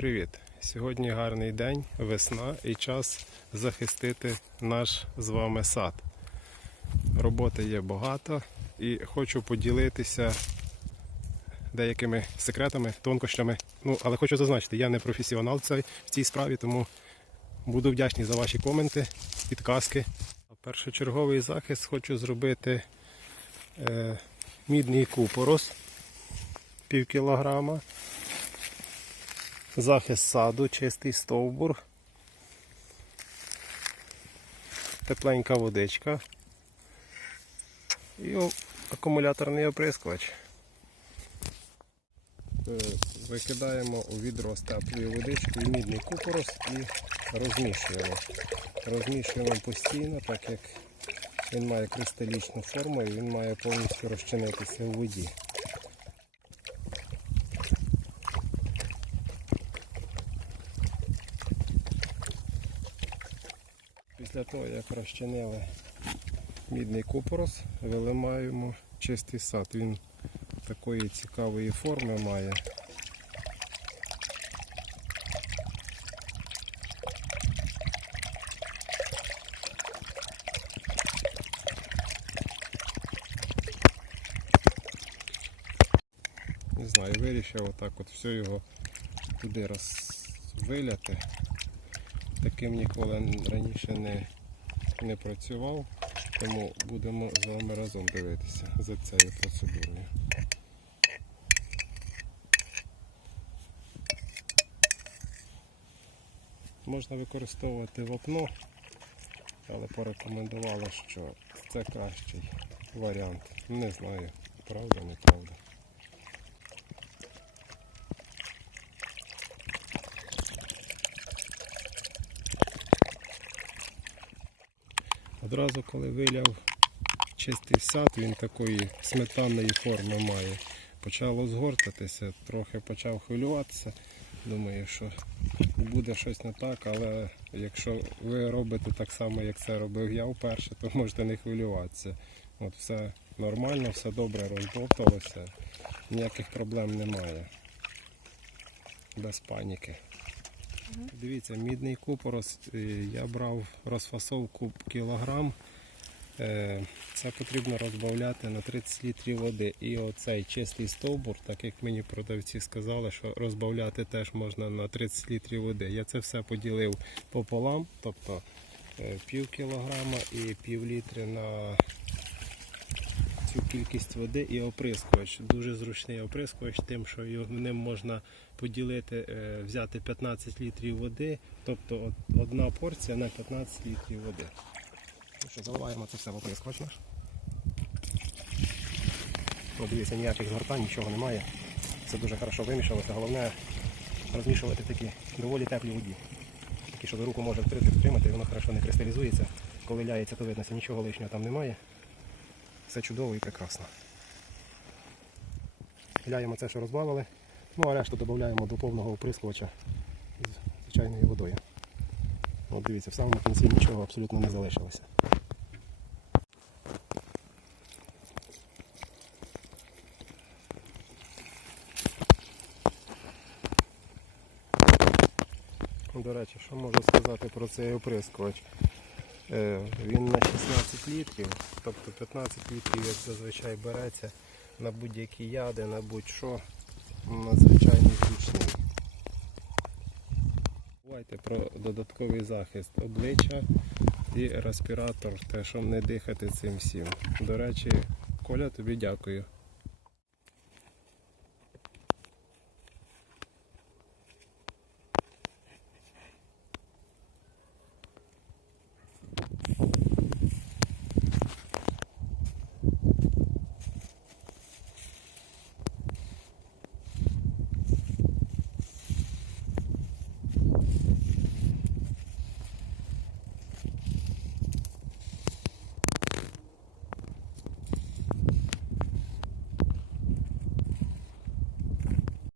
привіт! Сьогодні гарний день, весна і час захистити наш з вами сад. Роботи є багато і хочу поділитися деякими секретами, тонкощами. Ну, але хочу зазначити, я не професіонал в цій, справі, тому буду вдячний за ваші коменти, підказки. Першочерговий захист хочу зробити е, мідний купорос пів кілограма. Захист саду, чистий стовбур, тепленька водичка і акумуляторний оприскувач. Е, Викидаємо у відро з теплою водичкою мідний купорос і розмішуємо. Розмішуємо постійно, так як він має кристалічну форму і він має повністю розчинитися у воді. Після того, як розчинили мідний купорос, вилимаємо чистий сад. Він такої цікавої форми має. Не знаю, вирішив отак от все його туди розвиляти. Таким ніколи раніше не, не працював, тому будемо з вами разом дивитися за цією процедурою. Можна використовувати вапно, але порекомендувала, що це кращий варіант. Не знаю, правда, неправда. Одразу коли виляв чистий сад, він такої сметанної форми має. Почало згортатися, трохи почав хвилюватися. Думаю, що буде щось не так, але якщо ви робите так само, як це робив я вперше, то можете не хвилюватися. От все нормально, все добре розбовталося, ніяких проблем немає. Без паніки. Дивіться, мідний купорос е, я брав розфасовку кілограм. Е, Це потрібно розбавляти на 30 літрів води. І оцей чистий стовбур, так як мені продавці сказали, що розбавляти теж можна на 30 літрів води. Я це все поділив пополам, тобто е, пів кілограма і пів літри на цю кількість води і оприскувач. Дуже зручний оприскувач, тим, що ним можна поділити, е, взяти 15 літрів води, тобто одна порція на 15 літрів води. Ну що, заливаємо це все в оприскувач наш. Дивіться, ніяких згортань, нічого немає. Це дуже хорошо вимішалося. Головне розмішувати такі доволі теплі воді. Такі, щоб руку може втримати, і воно хорошо не кристалізується. Коли ляється, то видно, що нічого лишнього там немає. Все чудово і прекрасно. Ляємо це, що розбавили. Ну а решту додаємо до повного оприскувача з звичайною водою. От дивіться, в самому кінці нічого абсолютно не залишилося. До речі, що можу сказати про цей оприскувач? Е, Він на 16 літрів, тобто 15 літрів, як зазвичай береться на будь-які яди, на будь-що надзвичайно зручний. Бувайте про додатковий захист обличчя і респіратор, те, щоб не дихати цим всім. До речі, Коля, тобі дякую.